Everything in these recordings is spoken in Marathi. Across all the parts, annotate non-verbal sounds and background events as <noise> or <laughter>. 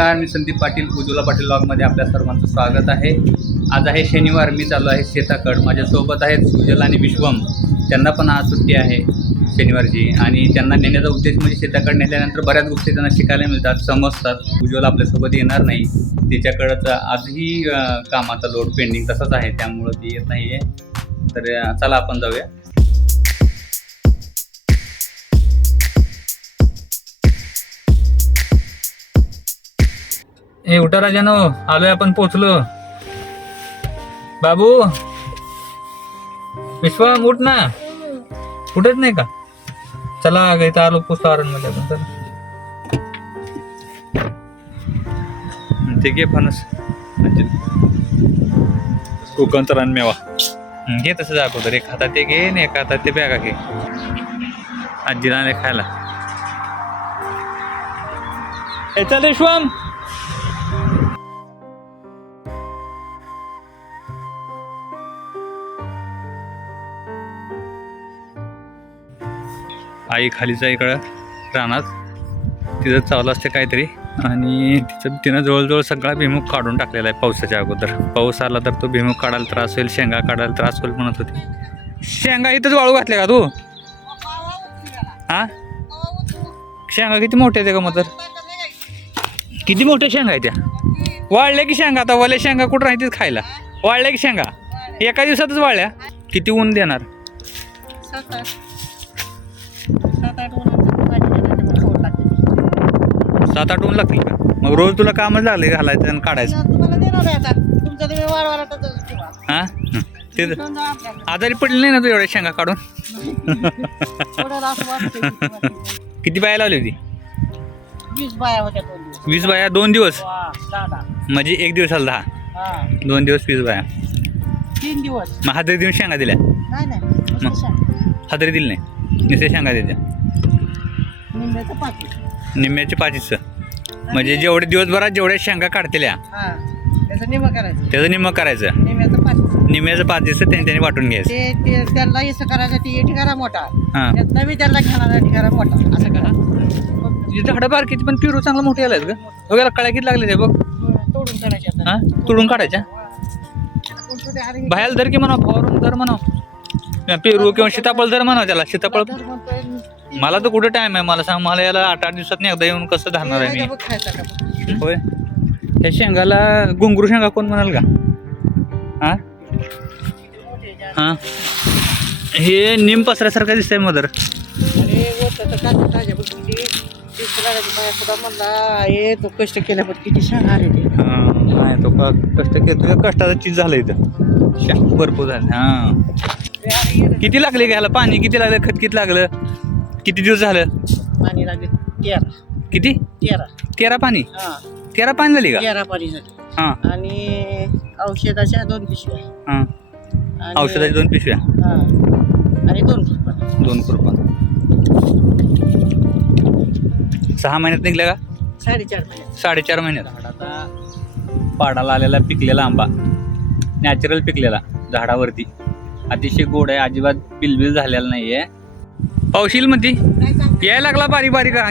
नमस्कार मी संदीप पाटील उज्ज्वला पाटील लॉगमध्ये आपल्या सर्वांचं स्वागत आहे. आज आहे शनिवार मी चालू आहे शेताकड. माझ्यासोबत आहेत सुजल आणि विश्वम. त्यांना पण आज सुट्टी आहे शनिवारची. आणि त्यांना नेण्याचा उद्देश म्हणजे शेताकड नेल्यानंतर बऱ्याच गोष्टी त्यांना शिकायला मिळतात समजतात. उज्ज्वल आपल्यासोबत येणार नाही. तिच्याकडंच आजही कामाचा लोड पेंडिंग तसाच आहे त्यामुळं ती येत नाही आहे तर चला आपण जाऊया. ए उठा राजानो आलोय आपण पोचलो. बाबू विश्वम उठ ना. उठत नाही का? चला इथं आलो पुस्तकारणमध्ये आपण चला. हं, ते घे फणस म्हणजे कोकणचा रानमेवा हं, घे तसं अगोदर. एक हातात ते घे आणि एक हातात ते बॅगा घे. आजीला खायला. चल विश्वम. आई खालीचा इकडं रानात. तिथं चावलं असते काहीतरी. आणि तिचं तिनं जवळजवळ सगळा भिमुख काढून टाकलेला आहे पावसाच्या अगोदर. पाऊस आला तर तो भिमुख काढायला त्रास होईल शेंगा काढायला त्रास होईल म्हणत होती. शेंगा इथंच वाळू घातले का तू? हा शेंगा किती मोठ्या आहे का मग तर किती मोठ्या शेंगा आहे त्या? वाळल्या की शेंगा? आता वाल्या शेंगा कुठं राहतील खायला? वाळल्या की शेंगा? एका दिवसातच वाळल्या? किती ऊन देणार? सात आठ लागते सात ऊन लागतील का? मग रोज तुला कामच लागले घालायचं आणि काढायचं. तुम्हाला देणार आहे आता. तुमचं तुम्ही वाढवायला तर ठेवा. हा? ते समजा आपल्याकडे. आजारी पडली नाही ना तू एवढ्या शेंगा काढून? किती बाया लावली होती? वीस बाया होत्या दोन दिवस. वीस बाया दोन दिवस? वा दहा दहा. म्हणजे एक दिवसाला दहा. हा. दोन दिवस वीस बाया. तीन दिवस. मग हातरी देऊन शेंगा दिल्या. हातरी दिली नाही? नुसते शेंगा देत्या निंब्याचं पाकिट. निम्म्याचे पाचीचं म्हणजे जेवढे दिवसभरात जेवढ्या शेंगा काढतेल्या हा त्याचं निम करायचं. त्याचं निम्म करायचं. निम्म्याचं पाच दिवस त्यांनी त्यांनी वाटून घ्यायचं. त्याला इसं करायचं ते ठिकाणा मोठा. हां. नवी त्याला घेणारा ठिकाणा मोठा. असं करा. झाडं बारकीची पण पिरू चांगलं मोठी आलाय का वगैरे कळ्या किती लागले ते बघ. तोडून हा? तुडून काढायच्या? बाहेर धर की म्हणा फवारून धर म्हणा पेरू किंवा सीताफळ धर म्हणा त्याला सीताफळ मला तर कुठे टाइम आहे? मला सांग मला याला आठ आठ दिवसात एकदा येऊन कसं धरणार आहे हे. मी होय. त्या शेंगाला गुंगरू शेंगा कोण म्हणाल का? हा. हा? हे निम पसऱ्यासारखं दिसतंय मदर. ते हे कष्ट केल्या पण किती छान आले ते. नाही कष्ट केलं कष्टाचं चीज झालं इथं. भरपूर झाले हा. किती लागले घ्यायला? पाणी किती लागलं? खत किती लागलं? किती दिवस झालं? पाणी लागले तेरा. किती? तेरा. तेरा पाणी? हा. तेरा पाणी झाली का? तेरा पाणी झाले. हा. आणि औषधाच्या दोन पिशव्या. हा. आणि- औषधाच्या दोन पिशव्या? हा. आणि दोन पिशव्या दोन कृपा सहा महिन्यात निघल्या का? साडेचार महिने साडेचार महिन्यात. आता पाडाला आलेला पिकलेला आंबा. नॅचरल पिकलेला झाडावरती. अतिशय गोड आहे अजिबात बिलबिल झालेला नाहीये. पावशील म्हणती यायला लागला बारीक बारीक हा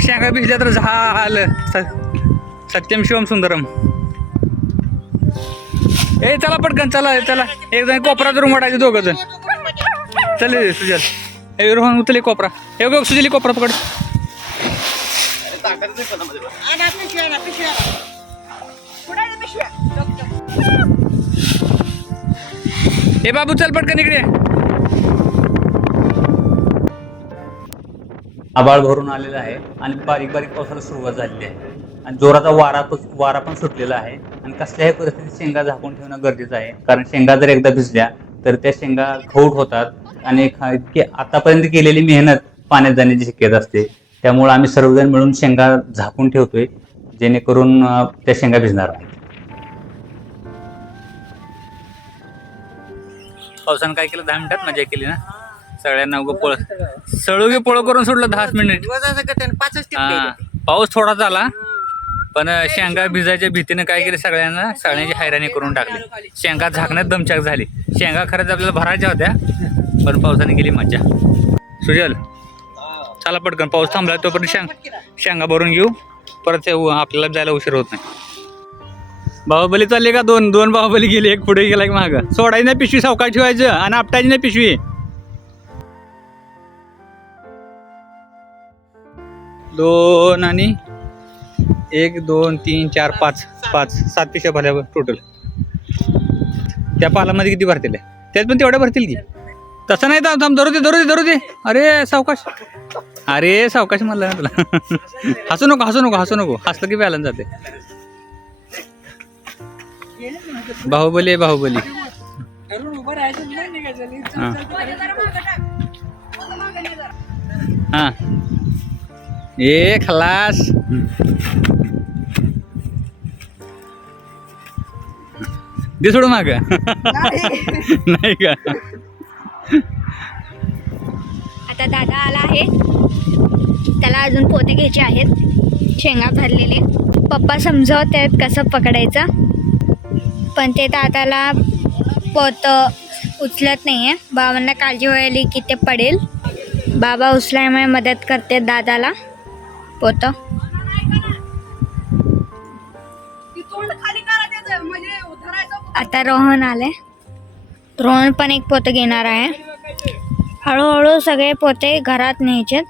शेंगा भिजल्या तर झालं. स- सत्यम शिवम सुंदरम. ए चला पटकन चला चला. एक जण कोपरात रूम वाटायचे दोघं जण. चल सुजल. ए रोहन उतले कोपरा. हे बघ सुजली कोपरा पकड. पिशव्या हे बाबू चल पटकन इकडे. आबाळ भरून आलेला आहे आणि बारीक बारीक पावसाला सुरुवात झालेली आहे. आणि जोराचा वारा वारा पण सुटलेला आहे. आणि कसल्याही परिस्थितीत शेंगा झाकून ठेवणं गरजेचं आहे. कारण शेंगा जर एकदा भिजल्या तर त्या शेंगा खौट होतात आणि खा- इतकी आतापर्यंत केलेली मेहनत पाण्यात जाण्याची शक्यता असते. त्यामुळे आम्ही सर्वजण मिळून शेंगा झाकून ठेवतोय जेणेकरून त्या शेंगा भिजणार आहे पावसानं काय केलं? दहा मिनिटात मजा केली ना? सगळ्यांना उगं पळ सळुगे पळ करून सोडलं दहाच मिनिट. हा. पाऊस थोडा झाला पण शेंगा भिजायच्या भीतीने काय केलं? सगळ्यांना सगळ्यांची हैराणी करून टाकली. शेंगा झाकण्यात दमचाक झाली. शेंगा खरंच आपल्याला भरायच्या होत्या पण पावसाने गेली मज्जा. सुजल चला पटकन. पाऊस थांबला तोपर्यंत शेंग शेंगा भरून घेऊ. परत आपल्याला जायला उशीर होत नाही. बाहुबली चालले का? दोन दोन बाहुबली गेले एक पुढे गेला एक माग. सोडायची नाही पिशवी सावकाळ ठेवायचं आणि आपटायची नाही पिशवी. दोन आणि एक दोन तीन चार पाच पाच सात पिशव्या भरल्या टोटल त्या पालामध्ये किती भरतील? त्यात पण तेवढ्या भरतील की. तसं नाही थांब थांब धरू दे धरू दे धरू दे. अरे सावकाश. अरे सावकाश म्हणलं ना तुला. <laughs> हसू नको हसू नको हसू नको. हसलं की बॅलन्स जाते. बाहुबली आहे बाहुबली हां. हां. ए खलास. दे सोडू माग. नाही का? आता दादा आला आहे. त्याला अजून पोते घ्यायचे आहेत. शेंगा भरलेले. पप्पा समजवत आहेत कसं पकडायचं. पण ते दादाला पोत उचलत नाही आहे बाबांना काळजी व्हायली की ते पडेल. बाबा उचल्यामुळे मदत करते दादाला. पोतं. आता रोहन आले. रोहन पण एक पोतं घेणार आहे. हळूहळू सगळे पोते घरात न्यायचेत.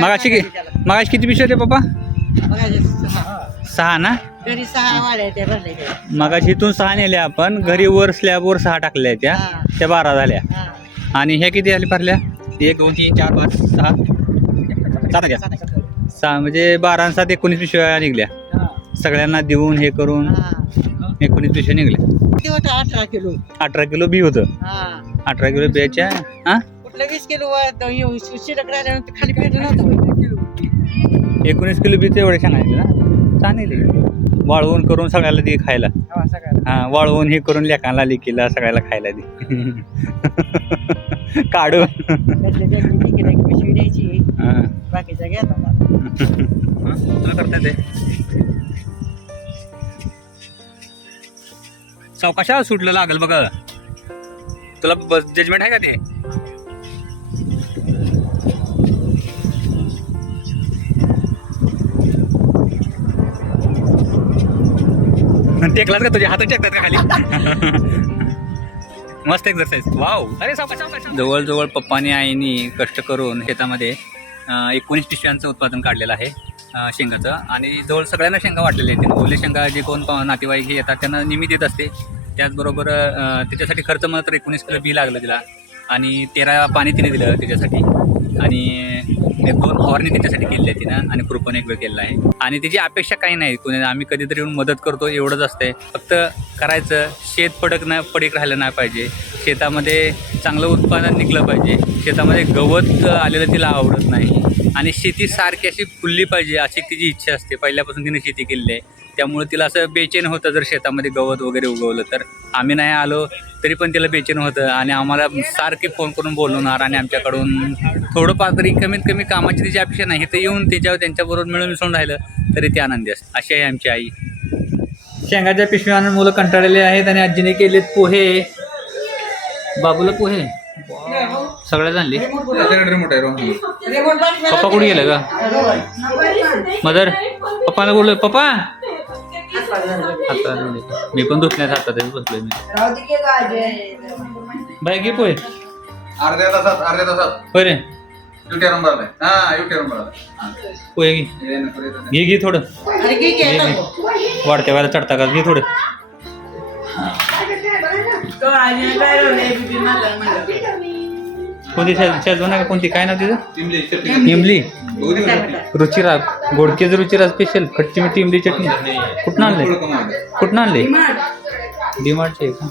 मगाशी कि मगाशी किती पिशव्या होते पप्पा? सहा. ना? घरी सहा वाड्या त्या भरलेल्या मगाशी इथून सहा नेल्या आपण. घरी वर स्लॅबवर सहा टाकल्या त्या. हा. त्या बारा झाल्या. आणि ह्या किती झाल्या भरल्या एक दोन तीन चार पाच सहा. सात घ्या सहा म्हणजे बारा आणि सात एकोणीस पिशव्या निघल्या. सगळ्यांना देऊन हे करून. एकोणीस पिशव्या निघल्या. किती होतं? अठरा किलो. अठरा किलो बी होतं. हा. अठरा किलो बियाच्या हां? वीस किलो शिल्लक राहिल्यानंतर खाली पेटलं नव्हतं. एकोणीस किलो बी एवढे सांगायचे ना? चांगले. वाळवून करून सगळ्याला दे खायला. हा. हा वाळवून हे करून लेकांना लिकीला सगळ्याला खायला दे. <laughs> काढून. घ्यायचा हा, तुला करता ते? चौकशा सुटलं लागल बघा. तुला जजमेंट आहे का ते? <laughs> टेकलाच का तुझ्या हातात टेकतात का खाली? <laughs> मस्त एक्सरसाइज वाव अरे जवळजवळ पप्पाने आईनी कष्ट करून शेतामध्ये एकोणीस पिशव्यांचं उत्पादन काढलेलं आहे शेंगाचं. आणि जवळ सगळ्यांना शेंगा वाटलेल्या आहेत. ओले शेंगा जे कोण नातेवाईक हे येतात त्यांना नेहमी देत असते. त्याचबरोबर त्याच्यासाठी खर्च मात्र तर एकोणीस किलो बी लागलं तिला. आणि तेरा पाणी तिने दिलं त्याच्यासाठी. आणि एक दोन फवारणी त्याच्यासाठी केली आहे तिनं आणि कृपण एक वेळ केलेला आहे. आणि त्याची अपेक्षा काही नाही कोणी आम्ही कधीतरी येऊन मदत करतो एवढंच असतंय फक्त करायचं शेत पडक नाही पडीक राहिलं नाही पाहिजे. शेतामध्ये चांगलं उत्पादन निघलं पाहिजे. शेतामध्ये गवत आलेलं तिला आवडत नाही. आणि शेती सारखी अशी फुलली पाहिजे अशी तिची इच्छा असते. पहिल्यापासून तिने शेती केलेली आहे. त्यामुळे तिला असं बेचैन होतं जर शेतामध्ये गवत वगैरे उगवलं तर. आम्ही नाही आलो तरी पण तिला बेचैन होतं आणि आम्हाला सारखे फोन करून बोलवणार आणि आमच्याकडून थोडंफार तरी कमीत कमी कामाची तिची अपेक्षा नाही तर येऊन त्याच्यावर त्यांच्याबरोबर मिळून मिसळून राहिलं तरी ते आनंदी असतं. अशी आहे आमची आई. शेंगाच्या पिशव्यानं मुलं कंटाळलेले आहेत आणि आजीने केलेत पोहे. बाबूला पोहे? सगळ्यात आणले पप्पा कुठे गेलं का मदर पप्पाला बोललो पप्पा? मी पण दुखण्यात हातात बसलोय मी. बाय घे पोहे. अर्ध्या तासात अर्ध्या तासात. होय रे. नंबर हा नंबर पोहे घे. घे घे थोडं. अरे की घे वाढत्या वेळेला चढता का? घे थोडं. तो आणि काय राहिलंय, बिबी म्हातारं म्हणलं. कोणती शेजवान आहे का कोणती? काय नाव तिचं? इमली इमली. दोन्ही गोडकेच रुचिराज स्पेशल खट्टी मिठी इमली चटणी कुठं आणले. कुठं आणले. डीमार्टचे का?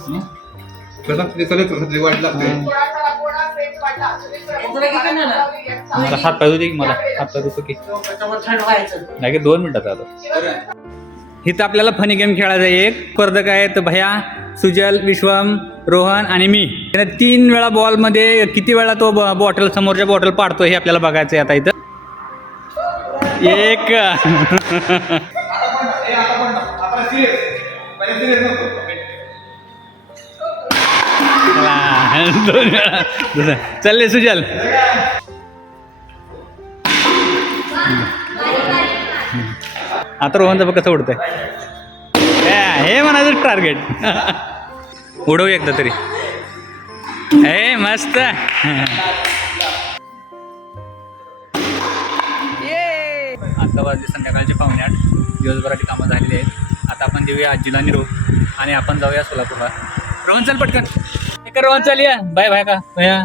मला हात पाय दे की मला हात पाय दुखतो की. नाही की दोन मिनिटात बरं. इथं आपल्याला फनी गेम खेळायचा एक स्पर्धक आहेत भया सुजल विश्वम रोहन आणि मी तीन वेळा बॉलमध्ये किती वेळा तो बॉटल समोरच्या बॉटल पाडतो हे आपल्याला बघायचं आहे आता इथं एक. ए, आता चालले सुजल आता रोहनचं बघ कसं उडतंय. हे- म्हणायचं टार्गेट उडवू एकदा तरी. हे मस्त. आता वाजले संध्याकाळचे पावणे आठ. दिवसभराची कामं झालेली आहेत. आता आपण देऊया आजीला निरोप आणि आपण जाऊया सोलापूरला. रोहन चल पटकन. एक रोहन चल या. बाय बाय का? बाय.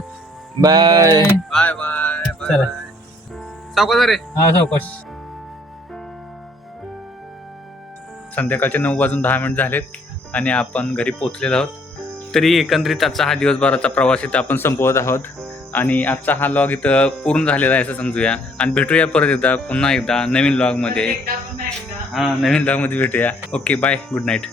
बाय बाय बाय चला. सावकाश रे. हा सावकाश. संध्याकाळचे नऊ वाजून दहा मिनिट झालेत आणि आपण घरी पोचलेलो आहोत. तरी एकंदरीत आजचा हा दिवसभराचा प्रवास इथं आपण संपवत आहोत. आणि आजचा हा लॉग इथं पूर्ण झालेला आहे असं समजूया. आणि भेटूया परत एकदा पुन्हा एकदा नवीन लॉगमध्ये हां नवीन लॉगमध्ये भेटूया. Okay bye good night